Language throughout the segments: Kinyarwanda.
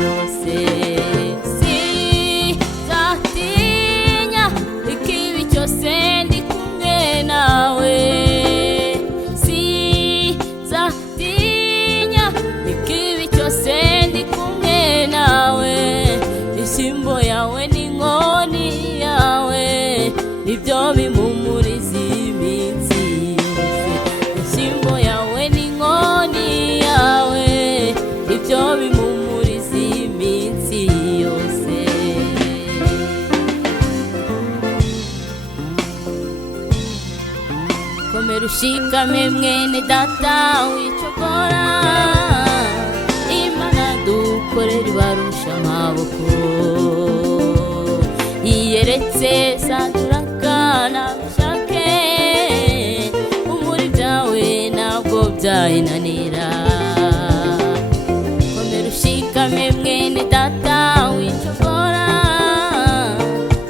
yose. Sinzatinya ikibi cyose ndi kumwe nawe. Sinzatinya ikibi cyose ndi kumwe nawe. Ishimbo yawe n'inkoni yawe nibyo bimumuriza iminsi yose. Ishimbo yawe n'inkoni yawe nibyo bimumuriza iminsi yose. Komera ushikame mwene data wicogora, Imana dukorera ibarusha amaboko. Iyeretse Saduraka na Meshake, umuri byawe ntabwo byayinanira. Komera ushikame mwene data wicogora,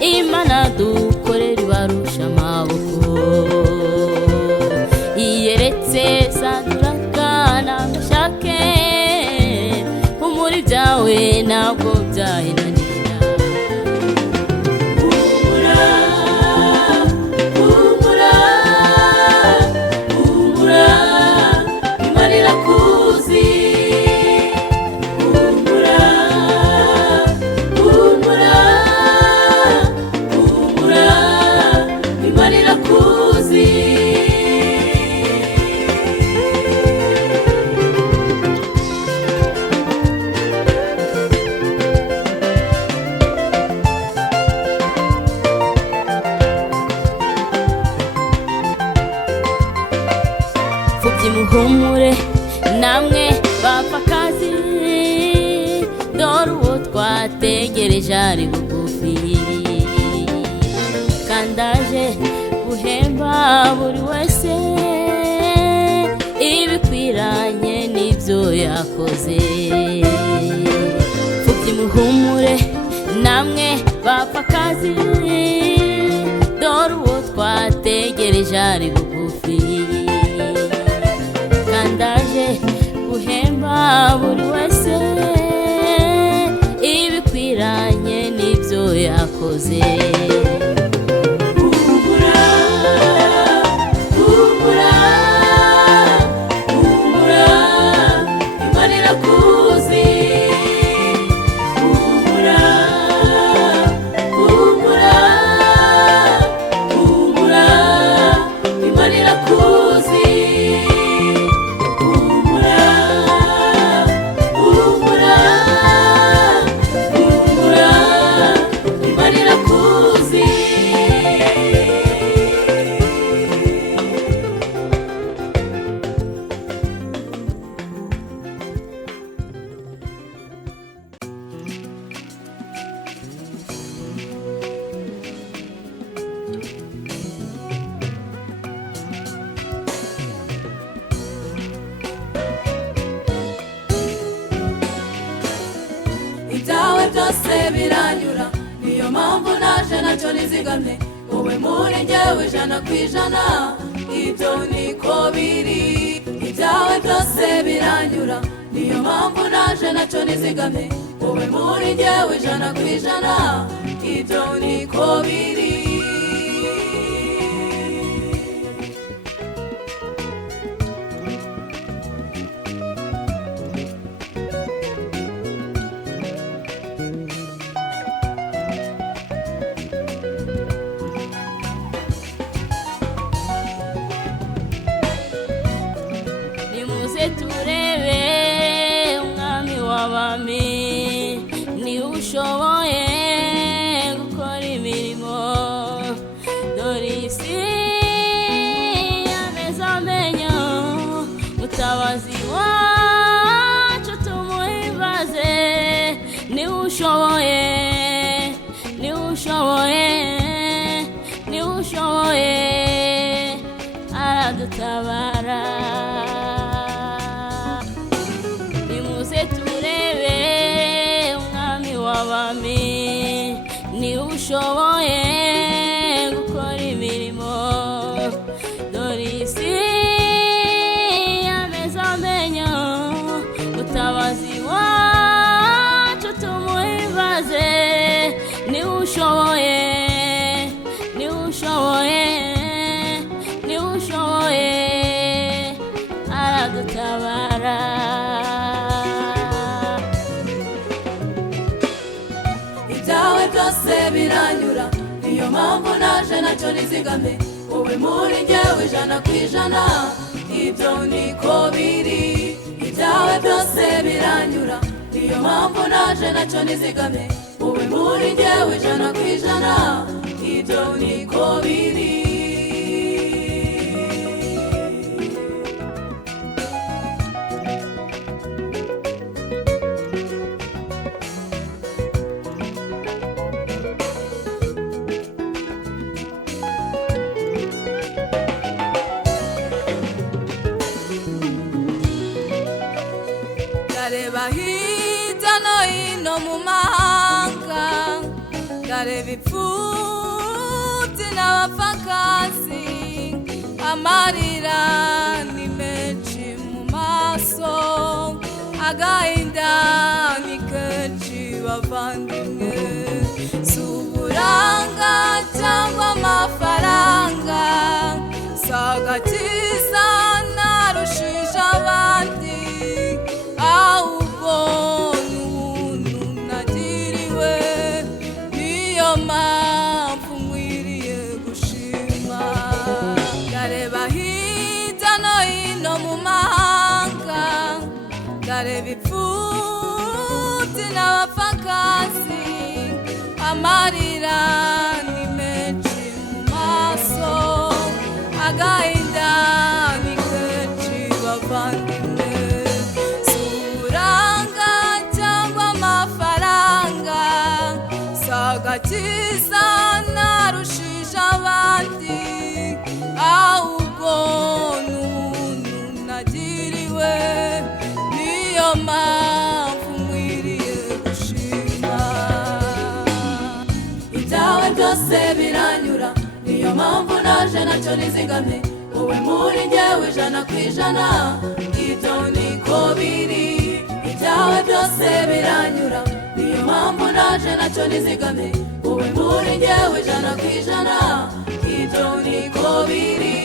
Imana dukorera ibarusha amaboko. Iyeretse Saduraka na Meshake, umuri byawe ntabwo byayinanira. Muhumure namwe bapfakazi, dore uwo twategereje ari bugufi. Kandaje guhemba buri wese ibikwiranye n'ibyo yakoze. Pfubyi muhumure namwe bapfakazi, dore uwo twategereje ari bugufi. Kandaje guhemba buri wese ibikwiranye n'ibyo yakoze. Ibyawe byose biranyura, niyo mpamvu naje nacyo nizigamye. Wowe muri njyewe ijana ku ijana, ibyo niko biri. Ibyawe byose biranyura, niyo mpamvu naje nacyo nizigamye. Wowe muri njyewe ijana ku ijana, ibyo niko biri. Turebe umwami w'abami, ni ushoboye gukora imirimo. Dore isi yameze amenyo, mutabazi wacu tumuhimbaze. Ni ushoboye, ni ushoboye, ni ushoboye, aradutabara. Turebe umwami w'abami, ni ushoboye gukora imirimo. Dore isi yameze amenyo, mutabazi wacu byose biranyura niyo mpamvu naje nacyo nizigame wowe muri njyewe ijana ku ijana ibyo niko biri ibyawe byose biranyura niyo mpamvu naje nacyo nizigame wowe muri njyewe ijana ku ijana ibyo niko biri ndareba hirya no hino mu mahanga ndareba imfubyi n'abapfakazi amarira ni menshi mu maso agahinda ni kenshi bavandimwe si uburanga cyangwa amafaranga si agakiza narushije abandi ahubwo n'ubuntu nagiriwe niyo mpamvu nkwiriye gushima ndareba hirya no hino mu mahanga ndareba imfubyi n'abapfakazi amarira ni menshi mu maso agahinda ni kenshi bavandimwe agakiza narushije abandi ahubwo n'ubuntu nagiriwe niyo mpamvu nkwiriye gushima ibyawe byose biranyura niyo mpamvu naje nacyo nizigame wowe muri njyewe ijana ku ijana ibyo niko biri ibyawe byose biranyura niyo mpamvu naje nacyo nizigame wowe muri njyewe ijana ku ijana ibyo niko biri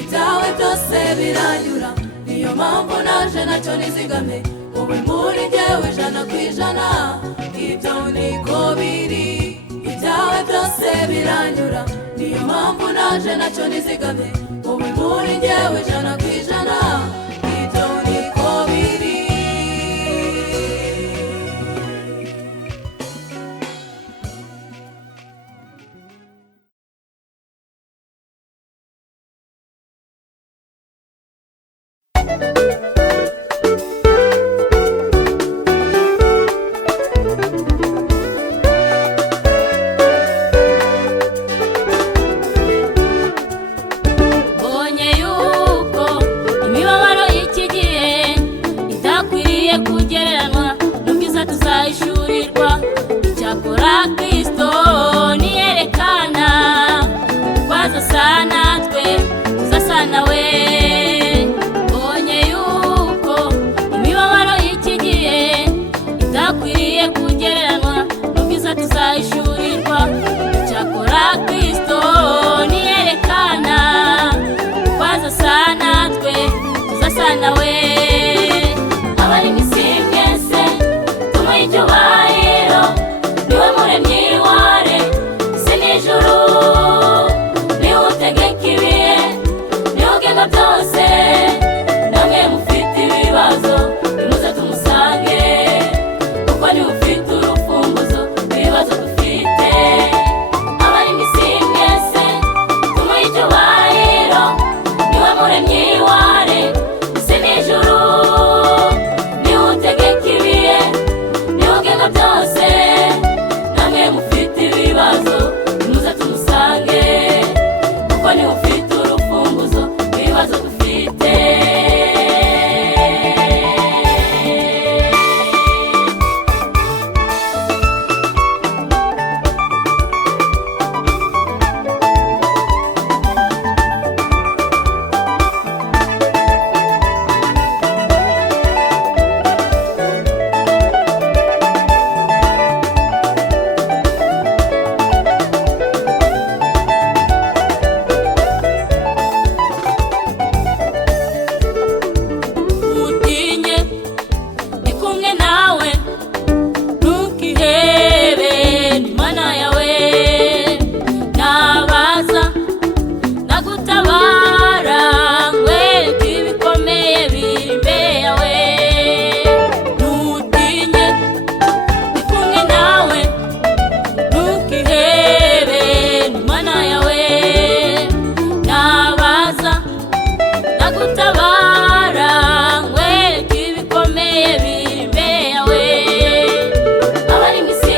ibyawe byose biranyura niyo mpamvu naje nacyo nizigame wowe muri njyewe ijana ku ijana ibyo niko biri ibyawe byose biranyura niyo mpamvu naje nacyo nizigame wowe muri njyewe ijana ku ijana ibyo niko biri ntukihebe Imana yawe nabaza nagutabara nkwereke ibikomeye biri imbere yawe ntutinye ndi kumwe nawe ntukihebe Imana yawe nabaza nagutabara nkwereke ibikomeye biri imbere yawe abari mu isi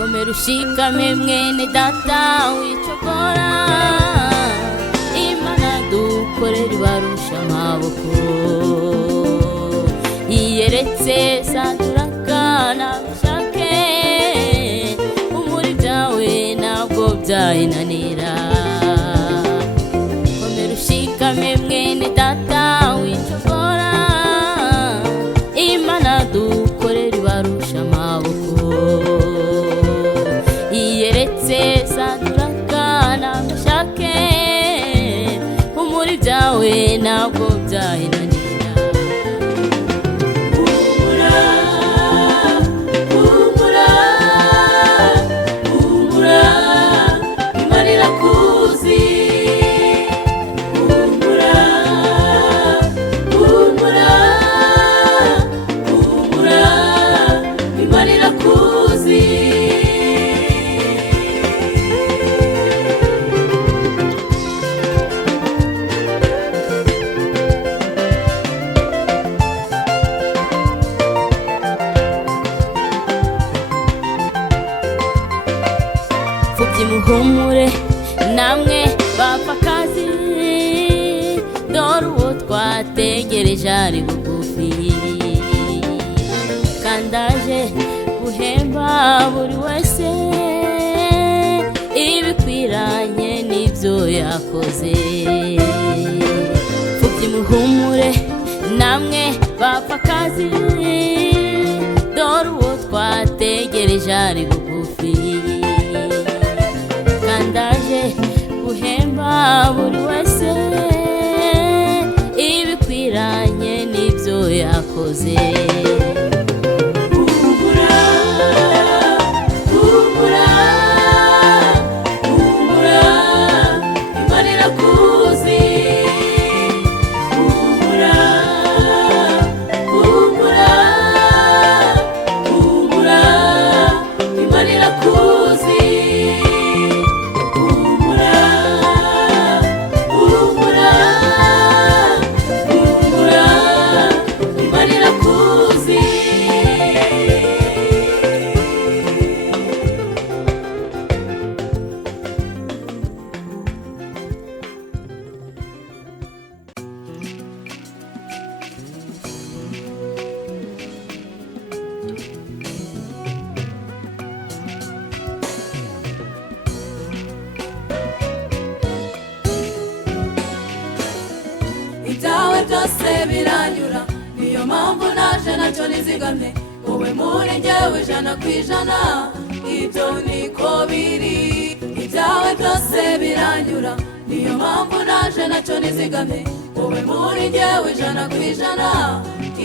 komera ushikame mwene data wicogora, Imana dukorera ibarusha amaboko, iyeretse Saduraka na Meshake, umuri byawe ntabwo byayinanira. Komera ushikame mwene data wicogora, Imana dukorera ibarusha amaboko, iyeretse Saduraka na Meshake, umuri byawe ntabwo byayinanira. Muhumure namwe bapfakazi, dore uwo twategereje ari bugufi, kandi aje guhemba buri wese ibikwiranye n'ibyo yakoze. Pfubyi muhumure namwe bapfakazi, dore uwo twategereje ari bugufi, ndaje guhemba buri wese ibikwiranye n'ibyo yakoze. Ibyawe byose biranyura, niyo mpamvu naje nacyo nizigamye, wowe muri njyewe ijana ku ijana, ibyo niko biri. Ibyawe byose biranyura, niyo mpamvu naje nacyo nizigamye, wowe muri njyewe ijana ku ijana,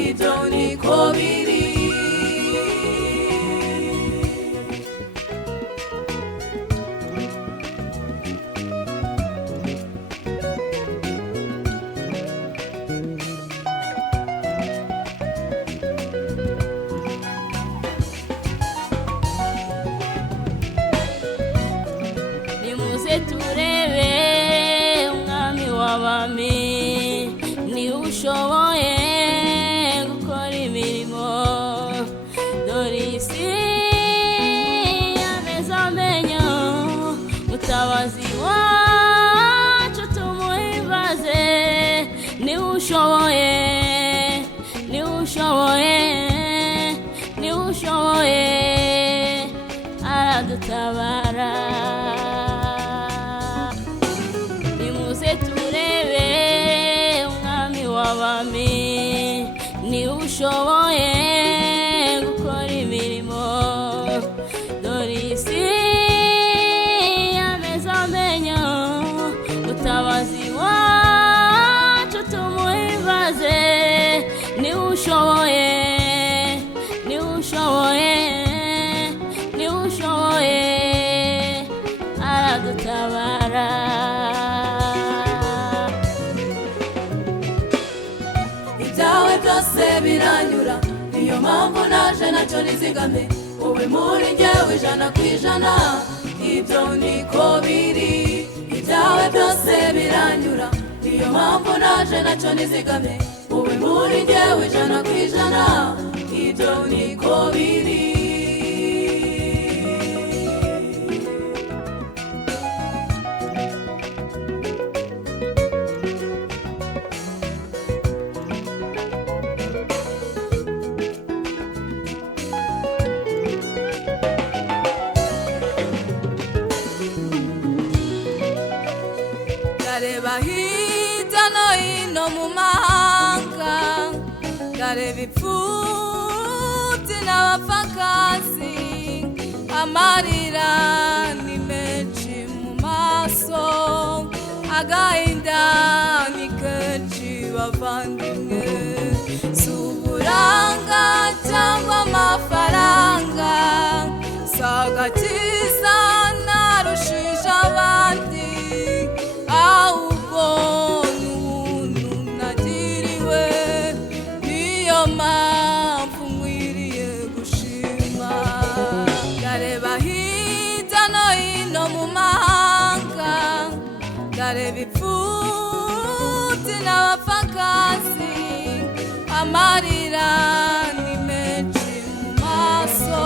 ibyo niko biri. Turebe umwami w'abami, ni ushoboye gukora imirimo, dore isi yameze amenyo, mutabazi wacu tumuhimbaze, ni ushoboye, ni ushoboye, ni ushoboye, aradutabara. Turebe umwami w'abami, ni ushoboye gukora imirimo, dore isi yameze amenyo, mutabazi wacu tumuhimbaze, ni ushoboye, ni ushoboye, ni ushoboye, aradutabara. Biranyura, niyo mpamvu naje nacyo nizigamye, wowe muri njyewe ijana ku ijana, ibyo niko biri. Ibyawe byose biranyura, niyo mpamvu naje nacyo nizigamye, wowe muri njyewe ijana ku ijana, ibyo niko biri. ndareba hirya no hino mu mahanga, ndareba imfubyi n'abapfakazi, amarira ni menshi mu maso, agahinda ni kenshi bavandimwe. Si uburanga cyangwa amafaranga, si agakiza narushije abandi, ahubwo ni ubuntu nagiriwe, niyo mpamvu nkwiriye gushima. Ndareba hirya no hino mu mahanga, ndareba imfubyi n'abapfakazi, amarira ni menshi mu maso,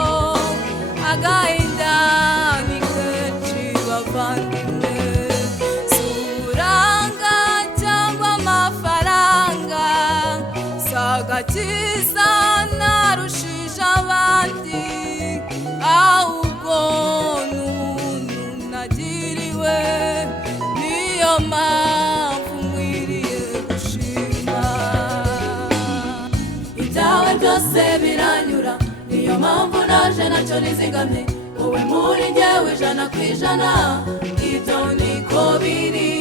agahinda ni kenshi bavandimwe. Si uburanga cyangwa amafaranga, si agakiza narushije abandi, ahubwo ni ubuntu nagiriwe, niyo mpamvu nkwiriye gushima. Ibyawe byose biranyura, niyo mpamvu naje nacyo nizigamye, wowe muri njyewe ijana ku ijana, ibyo niko biri.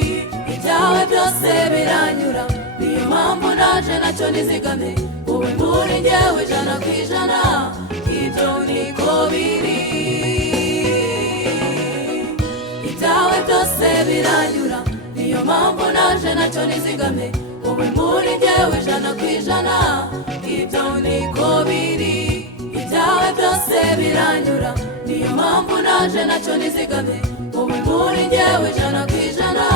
Ibyawe byose biranyura, niyo mpamvu naje nacyo nizigamye, wowe muri njyewe ijana ku ijana, ibyo niko biri. Ibyawe byose biranyura, niyo mpamvu naje nacyo nizigamye, wowe muri njyewe ijana ku ijana, ibyo niko biri. Ibyawe byose biranyura, niyo mpamvu naje nacyo nizigamye, wowe muri njyewe ijana ku ijana.